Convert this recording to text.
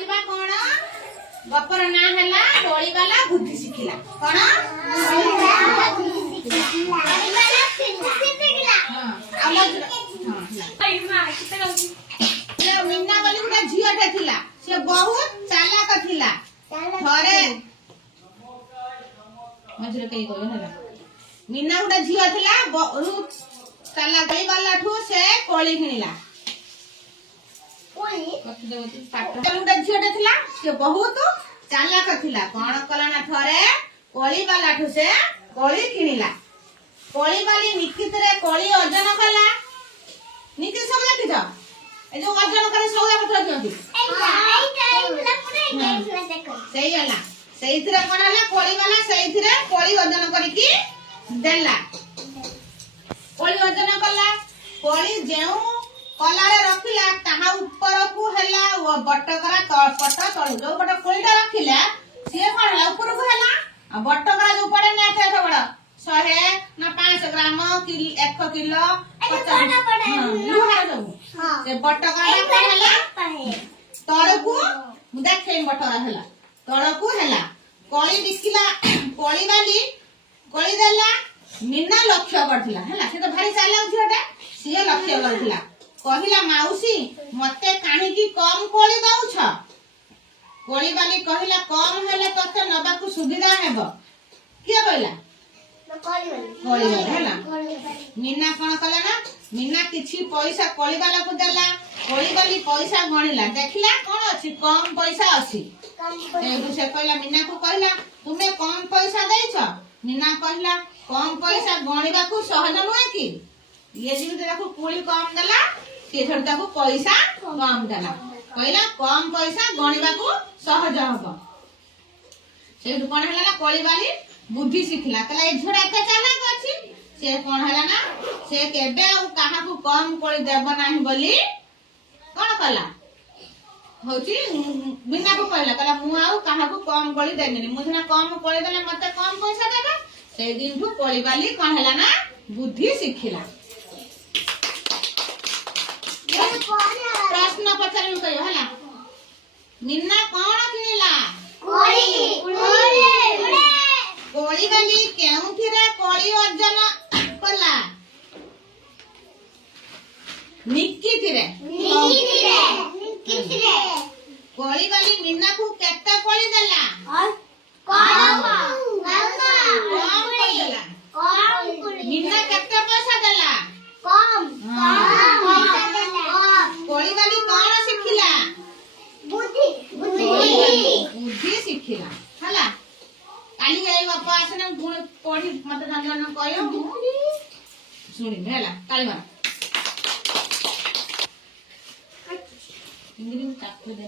गपर ना हैला कोली वाला बुद्धि सिखिला कोन मीना बोली गुटा झियोटे थिला से बहुत चालाक थिला थरे मजरे कई गयो हैला मीना गुटा झियो थिला बहुत चालाक गई वाला ठू से कोली किनिला गोटे झीटे थिला से बहुत चालाक थिला कौन कला ना थरे कोली वाला ठू से कोली किनिला कोली वाली निकित रे कोली ओजन कला निकित सब देखि छ ए जो ओजन करे सौदा पत्र दियंती सही होला सही थिरा कोन हला कोली वाला सही थिरा कोली ओजन करी की देला कोली ओजन कला कोली जेउ कलारे रखिला ताहा ऊपर को हैला ओ बटकरा पट तळ जो बट कोळीटा रखिला से कोन हला ऊपर को हैला आ बटकरा जो पड़े ना थे तो बड़ 100 ना 5 ग्राम कि 1 किलो 50 लुहा जो से बटकरा कोन हैला तळ को देखे बटकरा हैला तळ को हैला कोळी दिखिला कोळी वाली कोळी देला निन्ना लक्ष्य करथिला हैला से तो भारी चालाक झियोटा से लक्ष्य करथिला कहिला माउसी मते काहे की कम कोली दउछ कोली वाली कहिला कम हेले तते नबाकू सुविधा हेबो के कहला कोली वाली हैला मीना कोन कला ना मीना किछि पैसा कोली वाला को देला कोली वाली पैसा गणिला देखिला कोन अछि कम पैसा अछि तेबु से कहला मीना को कहला तुमे कम पैसा देइछ मीना कहला कम पैसा गणिबा को सहज नय की ये जिन देखो कोली कम देला के थरता को पैसा कम देला कहला कम पैसा गणिबा को सहज हबो से कोन हला ना कोली वाली बुद्धि सिखला कहला ए झोड़ा के चालाक अछि से कोन हला ना से केबे आ काहा को कम कोली देबो नाही बोली कोन कला होची बिना को कहला कहला मु आ काहा को कम कोली देनी मु ना कम कोली देले मते कम पैसा देबा से दिन ठु कोली वाली कोन हला ना बुद्धि सिखिला प्रश्न पचार कहियो हला निन्ना कोन किनिला कोली वाली केउथिरे कोली अर्जन कला निक्किथिरे कोली वाली निन्ना को केते कोली देला निन्ना केते पैसा देला कोली वाली कौन सिखिला बुद्धि सिखिला हला काली जाई बापा आसने गुण पढ़ी मते जन कहयो सुनी हला काली बा इंग्लिश चाकू दे